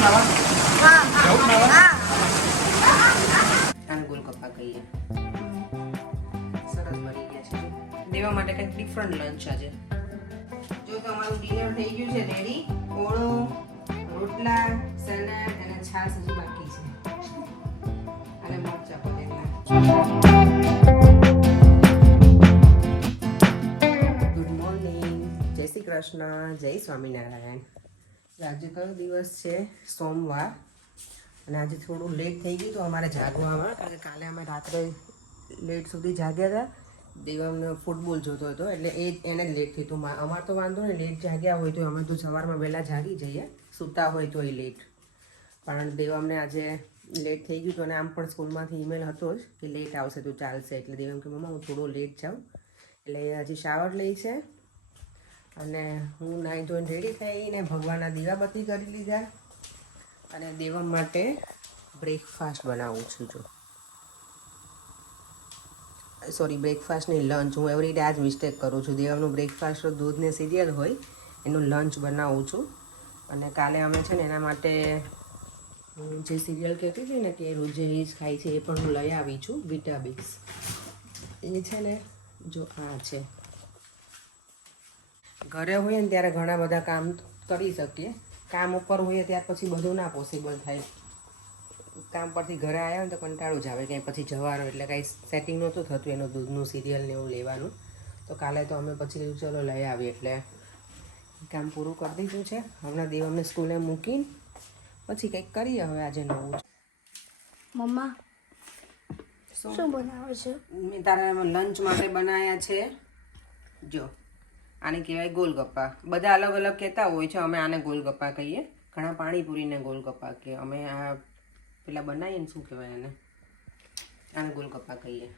આને ગોલગપ્પા કહીએ. સરસ બની ગયા છે. દેવા માટે કંઈક ડિફરન્ટ લંચ આજે. જો તમારું ડિનર થઈ ગયું છે રેડી. ઓળો, રોટલા, સલાડ અને છાશ હજી બાકી છે. અને મરચા પલેલા. ગુડ મોર્નિંગ, જય શ્રી કૃષ્ણ, જય સ્વામિનારાયણ. આજે કયો દિવસ છે? સોમવાર. અને આજે થોડું લેટ થઈ ગયું તો અમારે જાગવામાં, કારણ કે કાલે અમે રાત્રે લેટ સુધી જાગ્યા હતા. દેવમને ફૂટબોલ જોતો હતો એટલે એને જ લેટ થયું હતું. અમારે તો વાંધો નહીં, લેટ જાગ્યા હોય તો અમે તો સવારમાં વહેલા જાગી જઈએ, સૂતા હોય તો એ લેટ. પણ દેવમને આજે લેટ થઈ ગયું હતું અને આમ પણ સ્કૂલમાંથી ઈમેલ હતો જ કે લેટ આવશે તો ચાલશે. એટલે દેવમ કે મમ્મા હું થોડો લેટ જાઉં. એટલે હજી શાવર લઈ છે અને હું નાહી ધોઈને રેડી થઈને ભગવાનના દીવાબત્તી કરી લીધા અને દેવમ માટે બ્રેકફાસ્ટ બનાવું છું. જો સોરી, બ્રેકફાસ્ટ નહીં, લંચ. હું એવરી ડે આ જ મિસ્ટેક કરું છું. દેવમનું બ્રેકફાસ્ટ દૂધને સિરિયલ હોય એનું લંચ બનાવું છું. અને કાલે અમે છે ને એના માટે જે સિરિયલ કહેતી હતી ને કે રોજે એ જ ખાય છે, એ પણ હું લઈ આવી છું. વિટાબિક્સ એ છે ને, જો આ છે. ઘરે હોઈએ ને ત્યારે ઘણા બધા કામ કરી શકીએ. કામ ઉપર હોઈએ ત્યાર પછી બધું ના પોસિબલ થાય. કામ પરથી ઘરે આવ્યા ને તો કંટાળું જ આવે, ક્યાંય પછી જવાનું એટલે કાંઈ સેટિંગ નહોતું થતું એનું દૂધનું સિરિયલ ને એવું લેવાનું. તો કાલે તો અમે પછી ચલો લઈ આવીએ એટલે કામ પૂરું કરી દીધું છે. હમણાં દેવમને સ્કૂલે મૂકીને પછી કંઈક કરીએ હવે આજે નવું. મમ્મા શું બનાવો છો? મેં તારા લંચ માટે બનાવ્યા છે. જો આને કહેવાય ગોલગપ્પા. બધા અલગ અલગ કહેતા હોય છે. અમે આને ગોલગપ્પા કહીએ, ઘણા પાણીપુરીને ગોલગપ્પા કહે. અમે આ પેલા બનાવીએ ને, શું કહેવાય એને, આને ગોલગપ્પા કહીએ.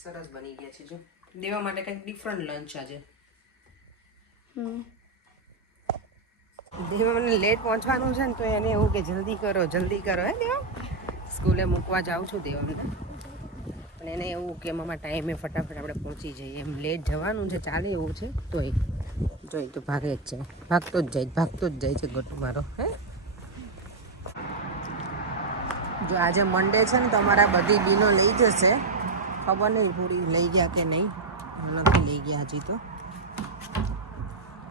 સરસ બની ગયા છે. જો દેવા માટે કંઈક ડિફરન્ટ લંચ આજે. દેવા મને લેટ પહોંચવાનું છે ને તો એને એવું કે જલ્દી કરો જલ્દી કરો. હે દેવા, સ્કૂલે મૂકવા જાઉં છું દેવાને. અને એને એવું કે મમ્મા ટાઈમે ફટાફટ આપણે પહોંચી જઈએ. એમ લેટ જવાનું છે, ચાલે એવું છે તોય જોઈ તો ભાગે જ છે, ભાગતો જ જાય છે ગોટુ મારો. હે જો આજે મંડે છે ને તો અમારા બધી બિલો લઈ જશે. ખબર નહીં પૂરી લઈ ગયા કે નહીં, નથી લઈ ગયા હજી તો.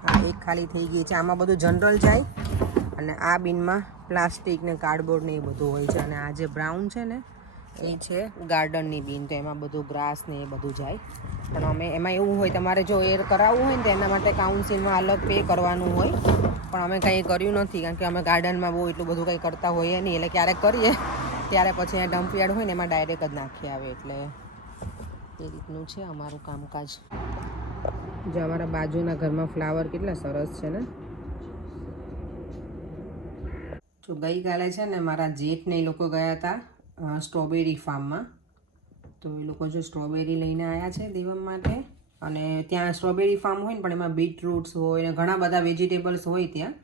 આ એક ખાલી થઈ ગઈ છે. આમાં બધું જનરલ જાય અને આ બિનમાં પ્લાસ્ટિક ને કાર્ડબોર્ડ ને એ બધું હોય છે. અને આ જે બ્રાઉન છે ને એ છે ગાર્ડનની બિન, તો એમાં બધું ગ્રાસ ને એ બધું જાય. પણ અમે એમાં એવું હોય, તમારે જો એર કરાવવું હોય ને તો એના માટે કાઉન્સિલમાં અલગ પે કરવાનું હોય. પણ અમે કંઈ કર્યું નથી, કારણ કે અમે ગાર્ડનમાં બહુ એટલું બધું કંઈ કરતા હોઈએ નહીં. એટલે ક્યારેક કરીએ ત્યારે પછી અહીંયા ડમ્પયાર્ડ હોય ને એમાં ડાયરેક્ટ જ નાખી આવે. એટલે એ રીતનું છે અમારું કામકાજ. જો અમારા બાજુના ઘરમાં ફ્લાવર કેટલા સરસ છે ને. જો ગઈકાલે છે ને મારા જેઠને એ લોકો ગયા હતા સ્ટ્રોબેરી ફાર્મમાં. તો એ લોકો જો સ્ટ્રોબેરી લઈને આવ્યા છે દેવમ માટે. અને ત્યાં સ્ટ્રોબેરી ફાર્મ હોય ને પણ એમાં બીટરૂટ્સ હોય ને ઘણા બધા વેજીટેબલ્સ હોય ત્યાં.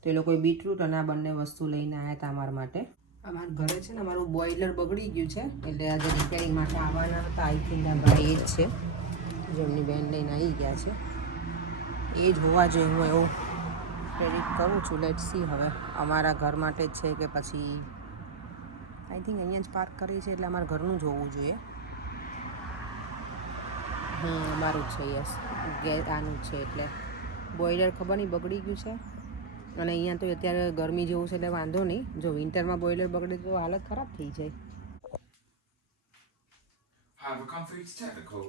તો એ લોકોએ બીટરૂટ અને આ બંને વસ્તુ લઈને આવ્યા હતા અમારા માટે. અમારા ઘરે છે ને અમારું બોઇલર બગડી ગયું છે એટલે આજે રિપેરિંગ માટે આવવાના હતા. આઈ થિંક આ ભાઈ એ જ છે જેમની બેન લઈને આવી ગયા છે. એ જ હોવા જોઈએ, હું એવું પ્રેડિક્ટ કરું છું. લેટ સી હવે અમારા ઘર માટે જ છે કે પછી આઈ થિંક અહીંયા જ પાર્ક કરી છે એટલે અમારા ઘરનું જ હોવું જોઈએ. અમારું જ છે, યસ, આનું જ છે. એટલે બોઇલર ખબર નહીં બગડી ગયું છે. અને અહીંયા તો અત્યારે ગરમી જેવું છે એટલે વાંધો નહીં. જો વિન્ટરમાં બોઇલર બગડે તો હાલત ખરાબ થઈ જાય. Have a comfort technical.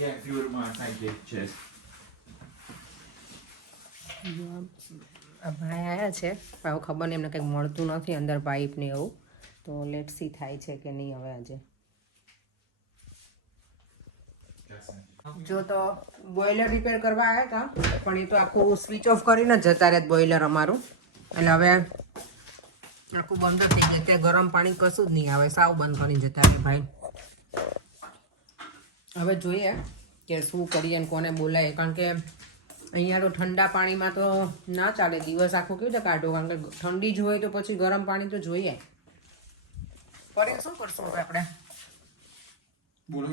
Yeah, if you wouldn't mind, thank you. Cheers. આ ભાઈ આવ્યા છે પણ ખબર નહીં એમને કંઈક મળતું નથી અંદર પાઇપ ને એવું. તો લેટ સી થાય છે કે નહીં હવે આજે. જો તો બોઇલર રિપેર કરવા આવ્યા હતા પણ એ તો આખું સ્વિચ ઓફ કરીને જ જતા રહ્યા બોઇલર અમારું. એટલે હવે આખું બંધ થઈ ગયું. ત્યાં ગરમ પાણી કશું જ નહીં આવે, સાવ બંધ કરીને જતા રહે ભાઈ. હવે જોઈએ કે શું કરીએ અને કોને બોલાય, કારણ કે અહીંયા તો ઠંડા પાણીમાં તો ના ચાલે. દિવસ આખો કેવી રીતે કાઢો, કારણ કે ઠંડી જ હોય તો પછી ગરમ પાણી તો જોઈએ. ફરી શું કરશું હવે આપણે? બોલો.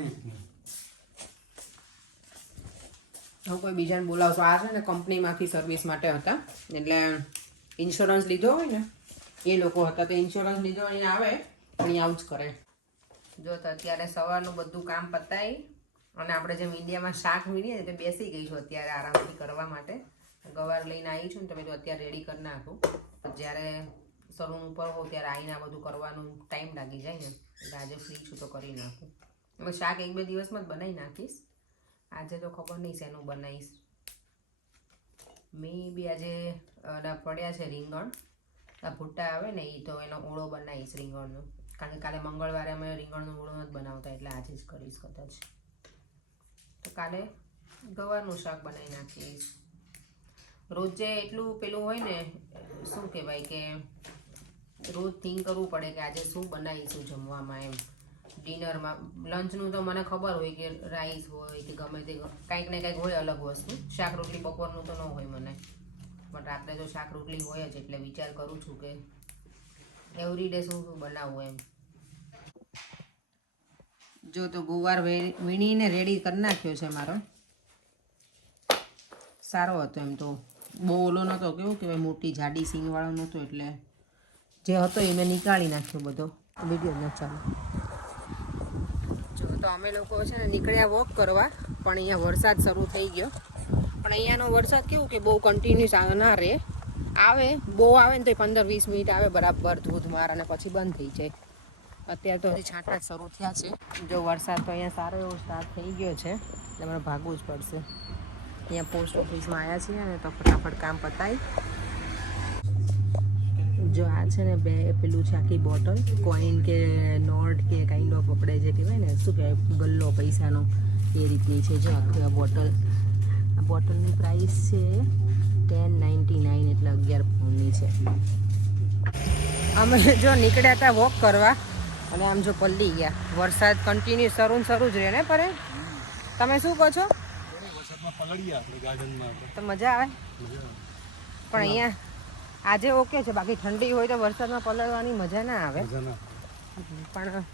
હું કોઈ બીજાને બોલાવશો. આ છે ને કંપનીમાંથી સર્વિસ માટે હતા, એટલે ઇન્સ્યોરન્સ લીધો હોય ને એ લોકો હતા. તો ઇન્સ્યોરન્સ લીધો અહીંયા આવે અહીંયા આવું જ કરે. જો તો અત્યારે સવારનું બધું કામ પતાવી અને આપણે જેમ ઇન્ડિયામાં શાક વીણીએ ને તે બેસી ગઈ છું અત્યારે આરામથી કરવા માટે. ગવાર લઈને આવી છું ને તમે તો અત્યારે રેડી કરી નાખું. જ્યારે સલૂન ઉપર હોઉં ત્યારે આવીને આ બધું કરવાનું ટાઈમ લાગી જાય ને, એટલે આજે ફ્રી છું તો કરી નાખું. હવે શાક 1-2 દિવસમાં જ બનાવી નાખીશ. આજે તો ખબર નહીં શેનું બનાવીશ. મેં બી આજે પડ્યા છે રીંગણ, આ ભૂટ્ટા આવે ને એ, તો એનો ઓળો બનાવીશ રીંગણનો. કારણ કે કાલે મંગળવારે અમે રીંગણનો ઓળો નથી બનાવતા, એટલે આજે જ કરીશ કદાચ. તો કાલે ગવારનું શાક બનાવી નાખીશ. રોજે એટલું પેલું હોય ને, શું કહેવાય કે રોજ થિંક કરવું પડે કે આજે શું બનાવીશું જમવામાં એમ. ડિનરમાં લંચનું તો મને ખબર હોય કે રાઈસ હોય કે ગમે તે કંઈક ને કંઈક હોય અલગ વસ્તુ. શાક રોટલી બપોરનું તો ન હોય મને, બટ રાત્રે તો શાક રોટલી હોય જ. એટલે વિચાર કરું છું કે એવરી ડે શું શું બનાવવું એમ. જો તો ગુવાર વીણીને રેડી કરી નાખ્યો છે મારો. સારો હતો એમ તો, બહુ ઓલો નહોતો, કેવું કહેવાય મોટી જાડી સિંગવાળો નહોતો, એટલે જે હતો એ મેં નીકાળી નાખ્યો બધો. વિડીયો ન ચાલો. જો તો અમે લોકો છે ને નીકળ્યા વોક કરવા, પણ અહીંયા વરસાદ શરૂ થઈ ગયો. પણ અહીંયાનો વરસાદ કેવું કે બહુ કન્ટિન્યુઅસ ના રહે, આવે બહુ આવે ને તો 15-20 મિનિટ આવે બરાબર ધોધમાર, અને પછી બંધ થઈ જાય. અત્યારે તો હજી છાંટા જ શરૂ થયા છે. જો વરસાદ તો અહીંયા સારો એવો સ્ટાર્ટ થઈ ગયો છે, એટલે મને ભાગવું જ પડશે. અહીંયા પોસ્ટ ઓફિસમાં આવ્યા છીએ ને તો ફટાફટ કામ પતાવી. જો આ છે ને પેલું છે આખી બોટલ, કોઈન કે નોટ કે કાઇન્ડ ઓફ આપણે જે કહેવાય ને શું કહેવાય ગલ્લો પૈસાનો, એ રીતની છે. જો આખી આ બોટલ, આ બોટલની પ્રાઇસ છે 10.99, એટલે 11 પાઉન્ડની છે. અમે જો નીકળ્યા હતા વોક કરવા, અને આમ જો પલળી ગયા. વરસાદ કન્ટિન્યુ શરૂ જ રહે ને. પર તમે શું કહો છો? તો મજા આવે, પણ અહીંયા આજે ઓકે છે. બાકી ઠંડી હોય તો વરસાદમાં પલળવાની મજા ના આવે, પણ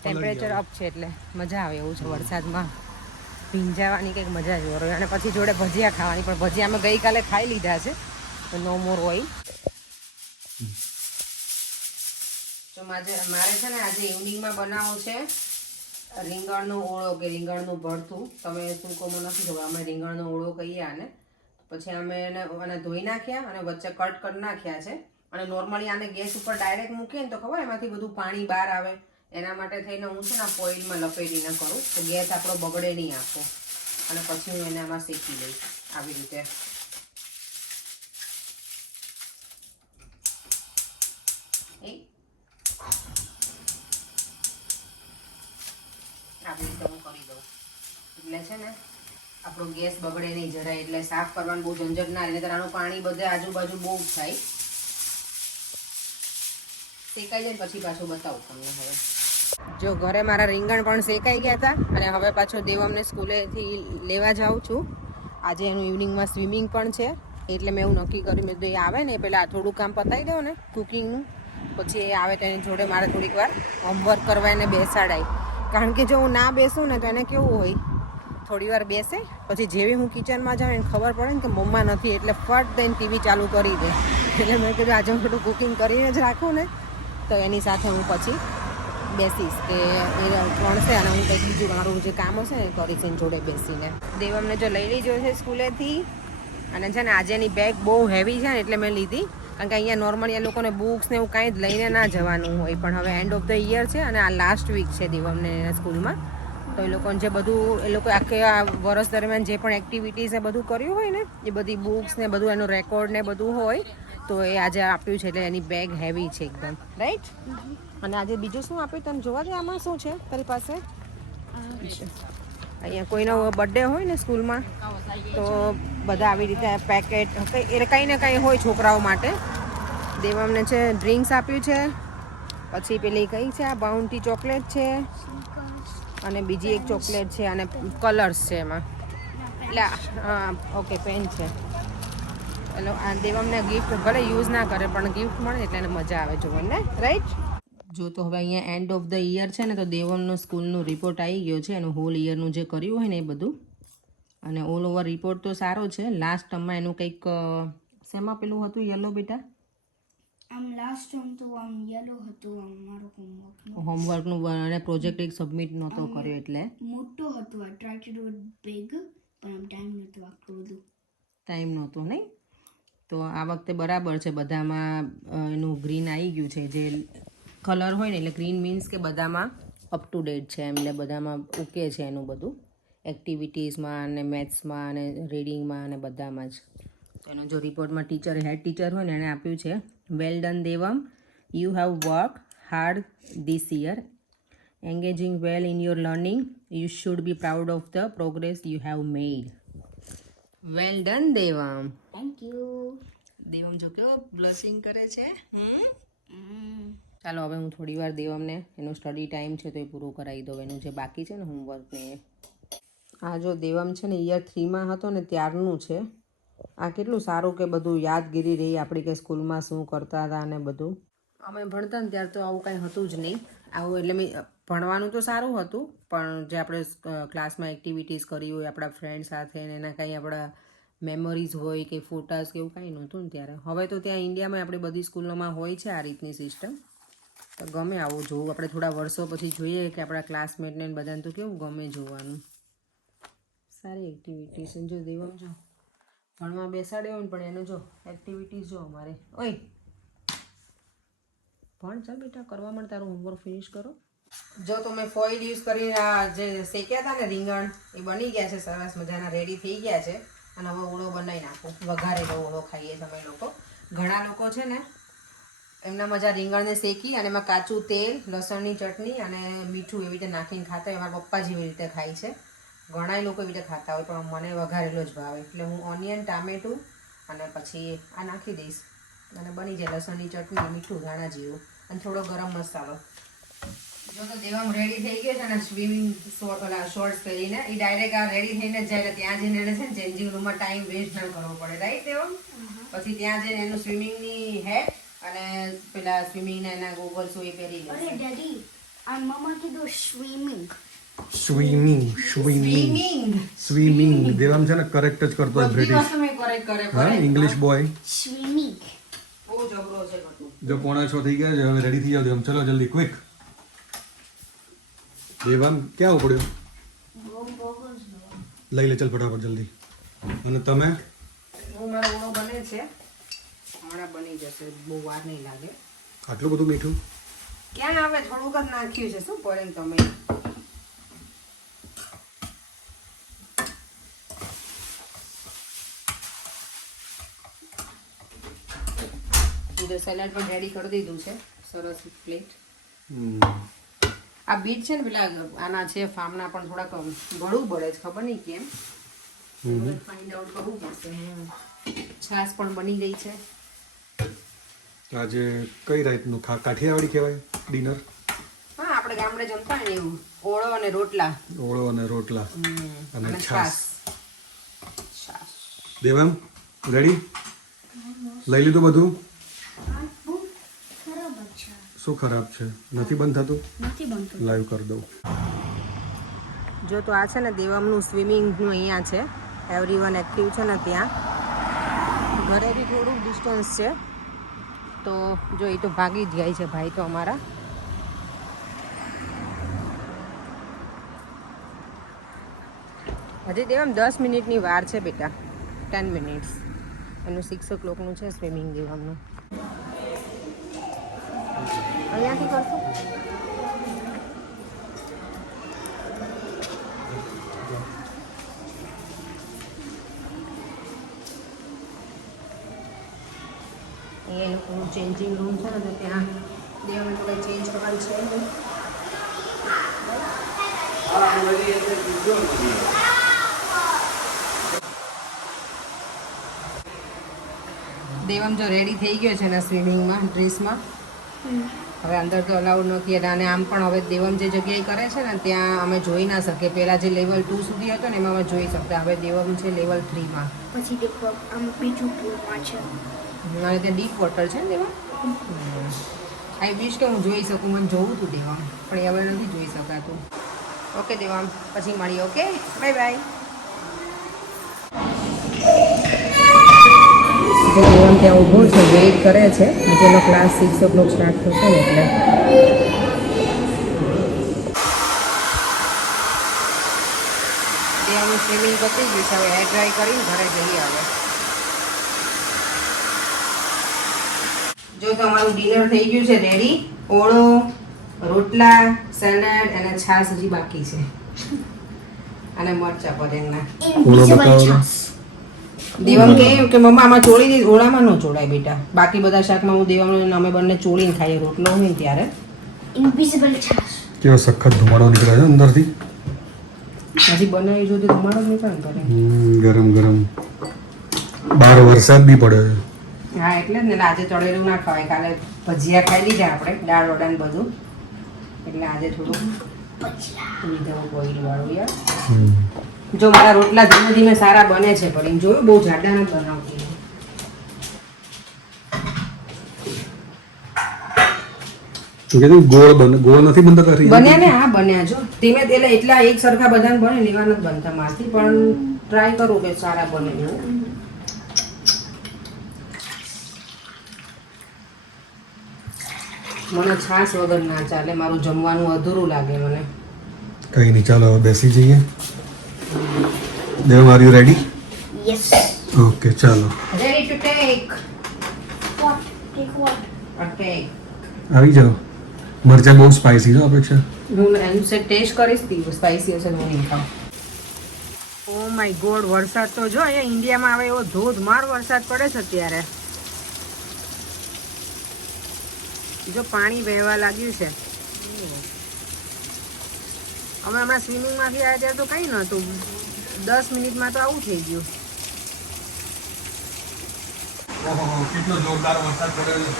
ટેમ્પરેચર અપ છે એટલે મજા આવે એવું છે. વરસાદમાં ભીંજાવાની કંઈક મજા જ હોય. અને પછી જોડે ભજીયા ખાવાની, પણ ભજીયા અમે ગઈકાલે ખાઈ લીધા છે, તો નો મોર ઓઇલ. તો મારે છે ને આજે ઇવનિંગમાં બનાવવું છે રીંગણનો ઓળો કે રીંગણનું ભરથું. તમે શું કહો મને નથી ખબર, અમે રીંગણનો ઓળો કહીએ આને. પછી અમે એને ધોઈ નાખ્યા અને વચ્ચે કટ કરી નાખ્યા છે. અને નોર્મલી આને ગેસ ઉપર ડાયરેક્ટ મૂકીએ ને તો ખબર એમાંથી બધું પાણી બહાર આવે, એના માટે થઈને હું છે ને ફોઇલમાં લપેટીને કરું, તો ગેસ આપણો બગડે નહીં આખો. અને પછી હું એને આમાં શેકી લઈશ આવી રીતે. આવી રીતે હું કરી દઉં એટલે છે ને આપણો ગેસ બગડે નહીં જરાય. એટલે સાફ કરવાનું બહુ ઝંઝટ ના રહે, નહીંતર આનું પાણી બધે આજુબાજુ બહુ જ થાય. શેકાઈ જાય પછી પાછું બતાવું તમને. હવે જો ઘરે મારા રીંગણ પણ શેકાઈ ગયા હતા, અને હવે પાછો દેવમને સ્કૂલેથી લેવા જાઉં છું. આજે એનું ઇવનિંગમાં સ્વિમિંગ પણ છે, એટલે મેં એવું નક્કી કર્યું. મેં તો એ આવે ને પહેલાં થોડું કામ પતાવી દઉં ને કુકિંગનું, પછી એ આવે તેની જોડે મારે થોડીક વાર હોમવર્ક કરવા એને બેસાડાય. કારણ કે જો હું ના બેસું ને તો એને કેવું હોય, થોડી વાર બેસે પછી જેવી હું કિચનમાં જાઉં એને ખબર પડે ને કે મમ્મા નથી, એટલે ફટ દઈને ટીવી ચાલુ કરી દે. એટલે મેં કીધું આજે હું થોડું કુકિંગ કરીને જ રાખું ને, તો એની સાથે હું પછી બેસીશ કે એ ભણશે અને હું કંઈક બીજું મારું જે કામ હશે ને એ કરીશ એની જોડે બેસીને. દેવમને જો લઈ લીધો છે સ્કૂલેથી, અને છે ને આજે એની બેગ બહુ હેવી છે ને એટલે મેં લીધી. કારણ કે અહીંયા નોર્મલી એ લોકોને બુક્સ ને એવું કાંઈ જ લઈને ના જવાનું હોય, પણ હવે એન્ડ ઓફ ધ યર છે અને આ લાસ્ટ વીક છે દેવમને સ્કૂલમાં. તો એ લોકોને જે બધું એ લોકો આખે આ વર્ષ દરમિયાન જે પણ એક્ટિવિટીઝ ને બધું કર્યું હોય ને એ બધી બુક્સ ને બધું એનું રેકોર્ડ ને બધું હોય, તો એ આજે આપ્યું છે. એટલે એની બેગ હેવી છે એકદમ, રાઈટ. અને આજે બીજું શું આપ્યું તને જોવા દે, આમાં શું છે તારી પાસે? અહીંયા કોઈનો બર્થડે હોય ને સ્કૂલમાં તો બધા આવી રીતે પેકેટ કંઈ ને કંઈ હોય છોકરાઓ માટે. દેવમને છે ડ્રિંક્સ આપ્યું છે, પછી પેલી કઈ છે આ બાઉન્ટી ચોકલેટ છે, અને બીજી એક ચોકલેટ છે, અને કલર્સ છે એમાં. એટલે ઓકે પેન છે. એટલે આ દેવમને ગિફ્ટ ભલે યુઝ ના કરે પણ ગિફ્ટ મળે એટલે એને મજા આવે જોવાને, રાઈટ. જો તો હવે અહીંયા એન્ડ ઓફ ધ યર છે ને, તો દેવમનું સ્કૂલનું રિપોર્ટ આવી ગયો છે, એનું હોલ યરનું જે કર્યું હોય ને એ બધું. અને ઓલ ઓવર રિપોર્ટ તો સારો છે. લાસ્ટ ટર્મમાં એનું કંઈક શેમાં પેલું હતું યલો બેટા? આમ લાસ્ટ ટાઈમ તો આમ યલો હતું આમ મારું હોમવર્ક હોમવર્કનું અને પ્રોજેક્ટ એક સબમિટ નહોતો કર્યો એટલે મોટું હતું. આઈ try to do it big પણ આમ ટાઈમ નહોતું આટલું બધું. ટાઈમ નહોતો નહીં. તો આ વખતે બરાબર છે બધામાં એનું ગ્રીન આવી ગયું છે. જે કલર હોય ને એટલે ગ્રીન મીન્સ કે બધામાં અપ ટુ ડેટ છે એમ, એટલે બધામાં ઓકે છે એનું બધું એક્ટિવિટીઝમાં અને મેથ્સમાં અને રીડિંગમાં અને બધામાં જ. તો એનો જો રિપોર્ટમાં ટીચર હેડ ટીચર હોય ને એણે આપ્યું છે, well done Devam, you have work hard this year, engaging well in your learning, you should be proud of the progress you have made. Well done Devam. Thank you. Devam જો કેવો બ્લશિંગ કરે છે. ચાલો હવે હું થોડી વાર દેવમને એનો સ્ટડી ટાઈમ છે તો એ પૂરું કરાવી દઉં એનું જે બાકી છે ને હોમવર્ક ને. આ જો દેવમ છે ને યર 3માં હતો ને ત્યારનું છે. આ કેટલું સારું કે બધું યાદગીરી રહી આપણી કે સ્કૂલમાં શું કરતા હતા અને બધું. અમે ભણતા ને ત્યારે તો આવું કાંઈ હતું જ નહીં. આવું એટલે ભણવાનું તો સારું હતું પણ જે આપણે ક્લાસમાં એક્ટિવિટીઝ કરી હોય આપણા ફ્રેન્ડ સાથે ને એના કાંઈ આપણા મેમરીઝ હોય કે ફોટાઝ કે એવું કાંઈ નહોતું ને ત્યારે. હવે તો ત્યાં ઇન્ડિયામાં આપણી બધી સ્કૂલોમાં હોય છે આ રીતની સિસ્ટમ. તો ગમે આવું જોવું. આપણે થોડા વર્ષો પછી જોઈએ કે આપણા ક્લાસમેટને બધાને તો કેવું ગમે જોવાનું. સારી એક્ટિવિટીઝ છે. જો દેવમ જો ભણવા બેસાડ્યો હોય ને પણ એનો જો એક્ટિવિટીઝ જો અમારે. ઓય ભણ ચાલ બેટા, કરવા માટે તારું હોમવર્ક ફિનિશ કરો. જો તમે ફોઇલ યુઝ કરીને આ જે શેક્યા હતા ને રીંગણ એ બની ગયા છે સરસ મજાના, રેડી થઈ ગયા છે. અને હવે ઓળો બનાવી નાખો. વઘારેલો ઓળો ખાઈએ તમે લોકો. ઘણા લોકો છે ને એમના મજા રીંગણને શેકી અને એમાં કાચું તેલ, લસણની ચટણી અને મીઠું એવી રીતે નાખીને ખાતા હોય. મારા પપ્પા જેવી રીતે ખાય છે. ઘણા લોકો એવી રીતે ખાતા હોય પણ મને વઘારેલો જ ભાવે. એટલે હું ઓનિયન, ટામેટું અને પછી આ નાખી દઈશ અને બની જાય લસણની ચટણી, મીઠું, ધાણા જીરું અને થોડો ગરમ મસાલો. જો તો દેવમ રેડી થઈ ગયો છે અને સ્વિમિંગ શોર્ટ્સ પહેરીને એ ડાયરેક્ટ આ રેડી થઈને જ જાય. ત્યાં જઈને એને છે ને ચેન્જિંગ રૂમમાં ટાઈમ વેસ્ટ ન કરવો પડે. રાઈટ દેવમ? પછી ત્યાં જઈને એનું સ્વિમિંગની હેટ અને પેલા સ્વિમિંગના એના ગોગલ્સ એ પહેરી લે. અરે ડેડી આ મમ્મા કીધું સ્વિમિંગ. સ્વિમિંગ દેવામ છે ને કરેક્ટ જ કરતો હોય બ્રિટિશ. હા, ઇંગ્લિશ બોય. સ્વિમિંગ. બહુ જબરો છે બધું. જો 5:45 થઈ ગયા છે, હવે રેડી થઈ જાવ દેવામ. ચલો જલ્દી ક્વિક. દેવામ ક્યાં ઉપડ્યો? લઈ લે ચલ ફટાફટ જલ્દી. અને તમે? હું મારો ઓળો બને છે, હમણાં બની જશે, બહુ વાર નહીં લાગે. આટલું બધું મીઠું ક્યાં આવે? થોડુંક જ નાખ્યું છે, શું પડે તમે. સલાડ પણ રેડી કરી દીધું છે, સરસ પ્લેટ. આ બીટ છે ને પેલા આના છે ફાર્મના પણ થોડાક ગળું પડે છે, ખબર નહીં કેમ. ફાઇન્ડ આઉટ કરવું પડશે. છાશ પણ બની ગઈ છે. આજે કઈ રાતનું કાઠિયાવાડી કહેવાય ડિનર? હા, આપણે ગામડે જમતા ને એવું, ઓળો અને રોટલા. ઓળો અને રોટલા અને છાશ. છાશ. દેવામ રેડી? લઈ લીધું બધું? શું ખરાબ છે? નથી બંધ થતું? નથી બનતું. લાઈવ કરી દઉં. જો તો આ છે ને દેવમનું સ્વિમિંગનું અહીંયા છે, એવરીવન એક્ટિવ છે ને ત્યાં. ઘરેથી થોડુંક ડિસ્ટન્સ છે તો જો એ તો ભાગી જ જાય છે ભાઈ તો અમારા. હજી દેવમ 10 મિનિટની વાર છે બેટા, 10 મિનિટ્સ. એનું 6 o'clockનું છે સ્વિમિંગ દેવમનું. અહીંયાથી કરશો? અહીંયા એનું ચેન્જિંગ રૂમ છે ને તો ત્યાં દેવને તો કંઈ ચેન્જ કરવાનું છે નહીં. દેવમ જો રેડી થઈ ગયો છે ને સ્વિમિંગમાં, ડ્રેસમાં. હવે અંદર તો અલાઉડ નથી અને આમ પણ હવે દેવમ જે જગ્યાએ કરે છે ને ત્યાં અમે જોઈ ના શકીએ. પહેલાં જે લેવલ 2 સુધી હતો ને એમાં અમે જોઈ શકતા. હવે દેવમ છે લેવલ 3માં. પછી દેખો આમ બીજું પૂલમાં છે અને ત્યાં ડીપ વોટર છે ને દેવમ. આઈ વિશ કે હું જોઈ શકું, મને જોવું હતું દેવમ પણ હવે નથી જોઈ શકાતું. ઓકે દેવમ, પછી મળીએ. Okay, bye bye. છે દેવમ ત્યાં ઊભો છે, વેઇટ કરે છે. જેનો ક્લાસ 6 o'clock સ્ટાર્ટ થશે ને એટલે. દેવમનું સ્વિમિંગ પતી ગયું છે, હવે હેર ડ્રાય કરીને ઘરે જઈએ હવે. જો તમારું ડિનર થઈ ગયું છે રેડી. ઓળો, રોટલા, સેલેડ અને છાશ હજી બાકી છે. અને મરચા પરેંગના. દેવમ કે મમ્મા આમાં ચોળી દે. ઓળામાં ન ચોળાય બેટા. બાકી બધા શાકમાં હું દેવમ અમે બંને ચોળીને ખાઈએ રોટલો હોય ને ત્યારે. ઇન્વિઝિબલ છાશ. કેવો સખત ધુમાડો નીકળે છે અંદરથી. હજી બનાવી જો તો તમારો જ નીકળે ને કરે. ગરમ ગરમ. બહાર વરસાદ બી પડે છે. હા એટલે જ ને આજે તળેલું ના ખવાય. કાલે ભજીયા ખાઈ લીધા આપણે, દાળ વડા ને બધું. એટલે આજે થોડું લીધું બોઈલ વાળું યાર. જો મારા રોટલા ધીમે ધીમે સારા બને છે, પણ જોયું બહુ જાડા નથી બનાવતી. તું કીધું ગોળ નથી બનતા તારી? બન્યા ને? હા બન્યા. જો ધીમે એટલે એટલા એક સરખા બધાને બને ને એવા નથી બનતા મારથી, પણ ટ્રાય કરું કે સારા બને એવું. મને છાશ વગર ના ચાલે, મારું જમવાનું અધૂરું લાગે મને. કઈ નહીં, ચાલો હવે બેસી જઈએ. Dev, are you ready? Yes. Okay, ચાલો ready to take. What? Take what? Okay, આવી જાઓ. મરચાં બહુ સ્પાઇસી છે અપેક્ષા. હું એનું સે ટેસ્ટ કરીશ. સ્પાઈસી હશે તો હું નહીં ખાઉં. ઓ માય ગોડ, વરસાદ તો જો અહીંયા ઇન્ડિયામાં આવે એવો ધોધમાર વરસાદ પડે છે અત્યારે. જો પાણી વહેવા લાગ્યું છે. અમે હમણાં સ્વિમિંગમાંથી આવ્યા ત્યારે તો કંઈ નહોતું. 10 મિનિટમાં તો આવું થઈ ગયું. ઓહો, કેટલો જોરદાર વરસાદ પડ્યો છે.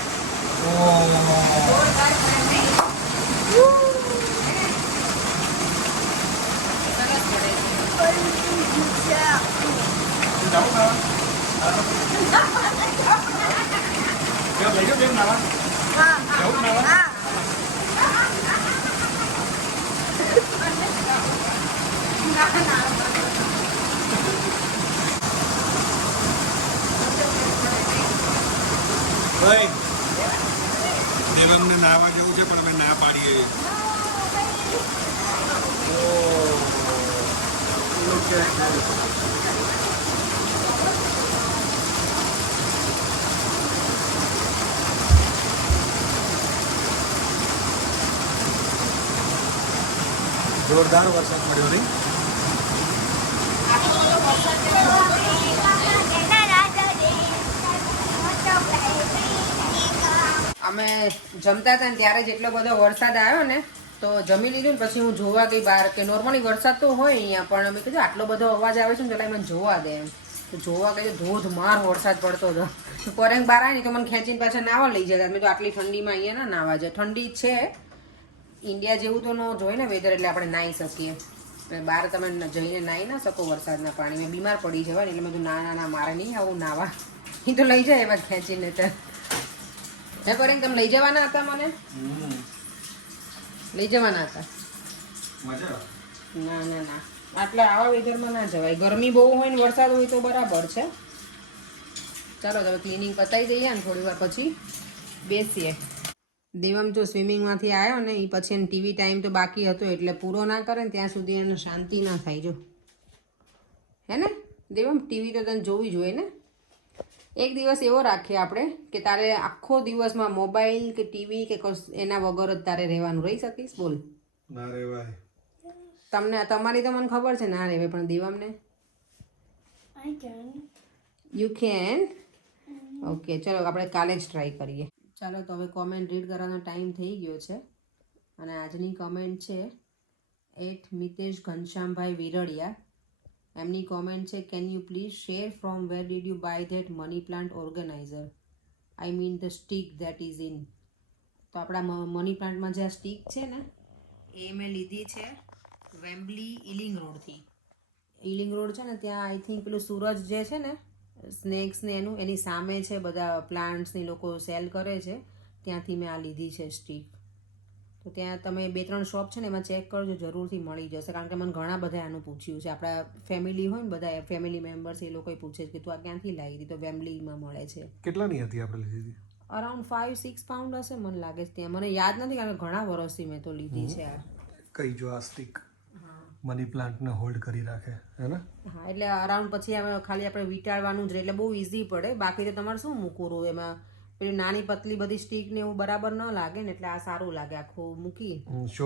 દેવમને નાવા જેવું છે પણ અમે ના પાડીએ. જોરદાર વરસાદ પડ્યો નહીં? અમે જમતા હતા ને ત્યારે જ એટલો બધો વરસાદ આવ્યો ને, તો જમી લીધું ને પછી હું જોવા ગઈ બહાર કે નોર્મલી વરસાદ તો હોય અહીંયા, પણ મેં કીધું આટલો બધો અવાજ આવે છે ને પેલા મને જોવા દે એમ. તો જોવા ગઈ ધોધમાર વરસાદ પડતો હતો. પરેંગ બહાર આવી ને તો મને ખેંચીને પાછા નાવા લઈ જતા. મેં તો આટલી ઠંડીમાં અહીંયા ના નાવા જાય. ઠંડી છે, ઇન્ડિયા જેવું તો ન જોઈએ ને વેધર, એટલે આપણે નાહી શકીએ. બહાર તમે જઈને નાહી ના શકો વરસાદના પાણીમાં, બીમાર પડી જવાય ને. એટલે મેં કીધું ના મારે નહીં આવું નાવા. એ તો લઈ જાય એમાં ખેંચીને. તો હે પરેંગ, તમે લઈ જવાના હતા મને? લઈ જવાના હતા? ના આટલા આવા વેધરમાં ના જવાય. ગરમી બહુ હોય ને વરસાદ હોય તો બરાબર છે. ચાલો તમે ક્લિનિંગ પતાવી દઈએ ને થોડી વાર પછી બેસીએ. દેવમ જો સ્વિમિંગમાંથી આવ્યો ને એ પછી એને ટીવી ટાઈમ તો બાકી હતો, એટલે પૂરો ના કરે ને ત્યાં સુધી એને શાંતિ ના થાય. જો હે ને દેવમ, ટીવી તો તને જોવી જોઈએ ને. એક દિવસ એવો રાખીએ આપણે કે તારે આખો દિવસમાં મોબાઈલ કે ટીવી કે એના વગર જ તારે રહેવાનું. રહી શકીશ? બોલ. ના રહેવાય. તમને તમારી તો મને ખબર છે ના રહેવાય, પણ દેવમને I can. You can. Okay, ચલો આપણે કાલે જ ટ્રાય કરીએ. ચાલો તો હવે કોમેન્ટ રીડ કરવાનો ટાઈમ થઈ ગયો છે. અને આજની કમેન્ટ છે @મિતેશ ઘનશ્યામભાઈ વિરડિયા. એમની કોમેન્ટ છે, can you please share from where did you buy that money plant organizer? I mean the stick that is in. તો આપણા મની પ્લાન્ટમાં જે આ સ્ટીક છે ને એ મેં લીધી છે વેમ્બલી ઇલિંગ રોડથી. ઇલિંગ રોડ છે ને ત્યાં આઈ થિંક પેલું સૂરજ જે છે ને સ્નેક્સ ને એનું, એની સામે છે બધા પ્લાન્ટ્સની લોકો સેલ કરે છે, ત્યાંથી મેં આ લીધી છે સ્ટીક. તો તો ત્યાં તમે 2-3 શોપ છે ને એમાં ચેક કરજો, જરૂરથી મળી જશે. કારણ કે મને ઘણા બધા આનું પૂછ્યું છે, આપણા ફેમિલી હોય ને બધા ફેમિલી મેમ્બર્સ એ લોકોએ પૂછે છે કે તું આ ક્યાંથી લાવી હતી, તો વેમ્બલીમાં મળે છે. કેટલાની હતી આપણે લીધી હતી? અરાઉન્ડ 5-6 પાઉન્ડ હશે મને લાગે છે ત્યાં, મને યાદ નથી કારણ કે ઘણા વર્ષથી મેં તો લીધી છે આ. કઈ જો આ સ્ટિક મની પ્લાન્ટને હોલ્ડ કરી રાખે હે ને? હા, એટલે અરાઉન્ડ પછી ખાલી આપણે વીંટાળવાનું જ રહે એટલે બહુ ઇઝી પડે. બાકી તો તમારે શું મૂકવું એમાં, પેલી નાની પતલી બધી સ્ટીક ને એવું બરાબર ન લાગે ને, એટલે આ સારું લાગે આખું મૂકી.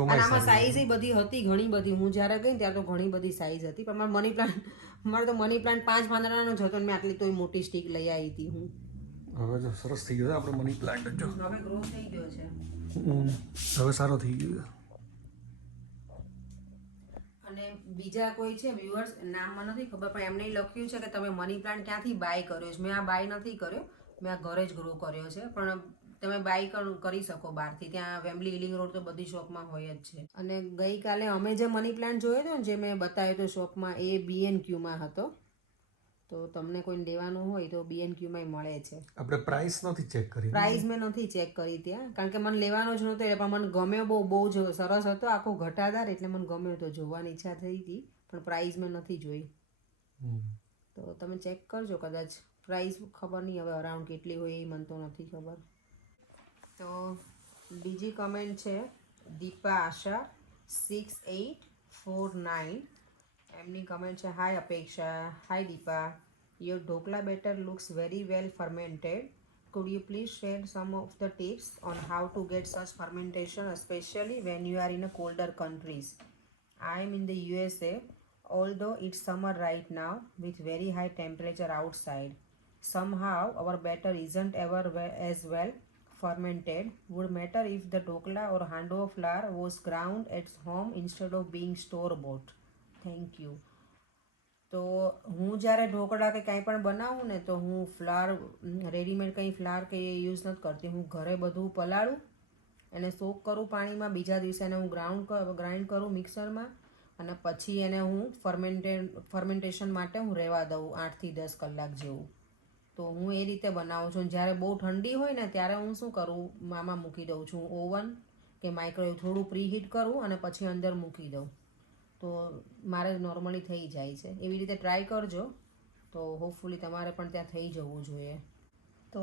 અને આમાં સાઈઝ બધી હતી ઘણી બધી. હું જ્યારે ગઈ ત્યારે તો ઘણી બધી સાઈઝ હતી, પણ મારે તો મની પ્લાન્ટ 5 પાંદડાનો જ હતો ને મેં આટલી તોય મોટી સ્ટીક લઈ આવી હતી હું. હવે જો સરસ થઈ ગયો આપણો મની પ્લાન્ટ. જો હવે ગ્રો થઈ ગયો છે, હવે સારો થઈ ગયો. અને બીજા કોઈ છે વ્યુઅર્સ, નામમાં નથી ખબર, પણ એમને લખ્યું છે કે તમે મની પ્લાન્ટ ક્યાંથી બાય કર્યો છે. મેં આ બાય નથી કર્યો, મેં આ ઘરે જ ગ્રો કર્યો છે, પણ તમે બાય કરી શકો બહારથી. ત્યાં વેમ્બલી હિલિંગ રોડ તો બધી શોપમાં હોય જ છે. અને ગઈકાલે અમે જે મની પ્લાન્ટ જોયો હતો ને, જે મેં બતાવ્યો હતો શોપમાં, એ B&Qમાં હતો. તો તમને કોઈ લેવાનું હોય તો B&Qમાં મળે છે. આપણે પ્રાઇસ નથી ચેક કરી. પ્રાઇસ મેં નથી ચેક કરી ત્યાં, કારણ કે મને લેવાનો જ નહોતો, પણ મને ગમ્યો, બહુ જ સરસ હતો, આખો ઘટાદાર, એટલે મને ગમ્યો તો જોવાની ઈચ્છા થઈ હતી, પણ પ્રાઇસ મેં નથી જોઈ. તો તમે ચેક કરજો, કદાચ પ્રાઇસ ખબર નહીં હવે અરાઉન્ડ કેટલી હોય એ મને તો નથી ખબર. તો બીજી કમેન્ટ છે દીપા આશા 6849. એમની કમેન્ટ છે, hi Apeksha, hi Deepa, your dhokla batter looks very well fermented. Could you please share some of the tips on how to get such fermentation, especially when you are in a colder countries? I am in the USA, although it's summer right now with very high temperature outside. Somehow our batter isn't ever as well fermented. Would matter if the dhokla or hando flour was ground at home instead of being store bought. Thank you. તો હું જ્યારે ઢોકળા કે કાંઈ પણ બનાવું ને તો હું ફ્લાર, રેડીમેડ કંઈ ફ્લાર કે એ યુઝ નથી કરતી. હું ઘરે બધું પલાળું, એને સોક કરું પાણીમાં, બીજા દિવસે એને હું ગ્રાઇન્ડ કરું મિક્સરમાં, અને પછી એને હું ફર્મેન્ટેશન માટે હું રહેવા દઉં 8 થી 10 કલાક જેવું. તો હું એ રીતે બનાવું છું. જ્યારે બહુ ઠંડી હોય ને ત્યારે હું શું કરું, આમાં મૂકી દઉં છું, ઓવન કે માઇક્રોવેવ થોડું પ્રીહીટ કરું અને પછી અંદર મૂકી દઉં. તો મારે નોર્મલી થઈ જાય છે. એવી રીતે ટ્રાય કરજો, તો હોપફુલી તમારે પણ ત્યાં થઈ જવું જોઈએ. તો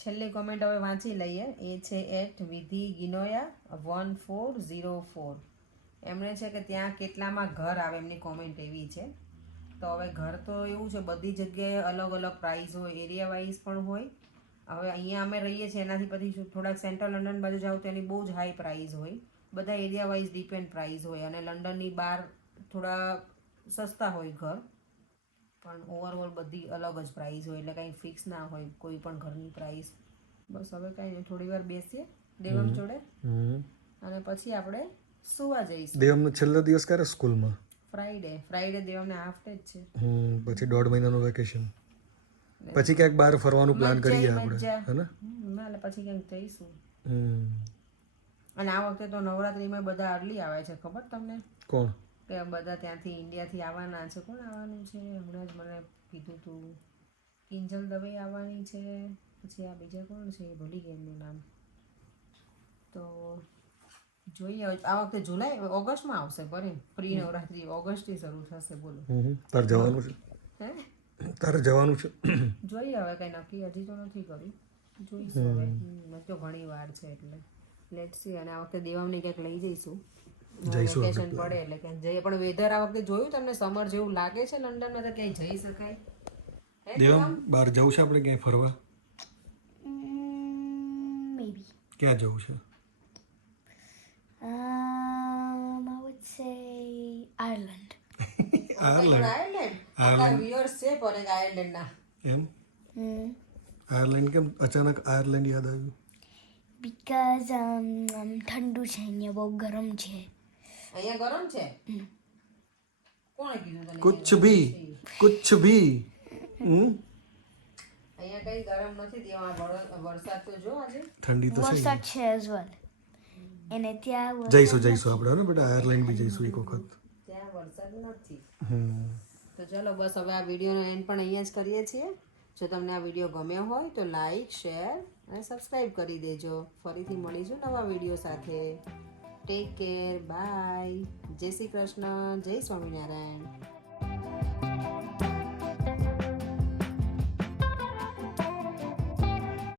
છેલ્લી કમેન્ટ હવે વાંચી લઈએ. એ છે @વિધિ ગિનોયા 1404. એમણે છે કે ત્યાં કેટલામાં ઘર આવે, એમની કોમેન્ટ એવી છે. તો હવે ઘર તો એવું છે, બધી જગ્યાએ અલગ અલગ પ્રાઇસ હોય, એરિયા વાઇઝ પણ હોય. હવે અહીંયા અમે રહીએ છીએ એનાથી પછી થોડાક સેન્ટ્રલ લંડન બાજુ જાઓ તો એની બહુ જ હાઈ પ્રાઇસ હોય. બધા એરિયા વાઇઝ ડિપેન્ડ પ્રાઇસ હોય, અને લંડનની બહાર થોડા સસ્તા હોય ઘર, પણ ઓવરઓલ બધી અલગ જ પ્રાઇસ હોય, એટલે કાંઈ ફિક્સ ના હોય કોઈ પણ ઘરની પ્રાઇસ. બસ હવે કાંઈ નહીં, થોડી વાર બેસીએ દેવમ જોડે અને પછી આપણે સુવા જઈશું. દેવમનો છેલ્લો દિવસ ક્યારે સ્કૂલમાં? ફ્રાઈડે દેવમને હાફ ડે જ છે. પછી 1.5 મહિનાનું વેકેશન, પછી ક્યાંક બહાર ફરવાનું પ્લાન કરીએ આપણે, હે ને? એટલે પછી ક્યાંક જઈશું. અને આ વખતે તો નવરાત્રીમાં બધા અર્લી આવે છે, ખબર તમને? કોણ? કે બધા ત્યાંથી ઇન્ડિયાથી આવવાના છે. કોણ આવવાનું છે હમણાં જ મને કીધું તું? કિંજલ દવે આવવાની છે, પછી આ બીજા કોણ છે એ ભૂલી ગઈ એમનું નામ. તો જોઈએ આ વખતે જુલાઈ ઓગસ્ટમાં આવશે, પ્રી નવરાત્રી ઓગસ્ટથી શરૂ થશે. બોલો તારે જવાનું છે? હે, તારે જવાનું છે? જોઈએ હવે કંઈ નક્કી હજી તો નથી કર્યું, જોઈશું હવે. તો ઘણી વાર છે એટલે લેટ્સ સી. અને આ વખતે દેવામને ક્યાંક લઈ જઈશું, વેકેશન પડે એટલે ક્યાંક જઈએ. પણ વેધર આ વખતે જોયું તમને, સમર જેવું લાગે છે લંડનમાં, તો ક્યાંય જઈ શકાય? દેવમ બહાર જવું છે આપણે ક્યાંય ફરવા? Maybe. ક્યાં જવું છે? I would say Ireland. Ireland. આપણા વ્યુઅર્સ છે પણ એક આયર્લેન્ડના. એમ? આયર્લેન્ડ કેમ અચાનક આયર્લેન્ડ યાદ આવ્યું? Because ઠંડુ છે, અહીંયા બહુ ગરમ છે. અહીંયા ગરમ છે? કોણે કીધું તને? કુછ ભી અહીંયા કઈ ગરમ નથી. ત્યાં વરસાદ તો જો આજે ઠંડી તો છે. વરસાદ છે as well. અને ત્યાં જઈશું આપણે, ને બેટા આયર્લેન્ડ બી જઈશું એક વખત. ત્યાં વરસાદ નથી. તો ચલો બસ હવે આ વિડીયોનો એન્ડ પણ અહીંયા જ કરીએ છીએ. જો તમને આ વિડીયો ગમ્યો હોય તો લાઈક, શેર અને સબસ્ક્રાઈબ કરી દેજો. ફરીથી મળીશું નવા વિડીયો સાથે. ટેક કેર, બાય, જય શ્રી કૃષ્ણ, જય સ્વામિનારાયણ.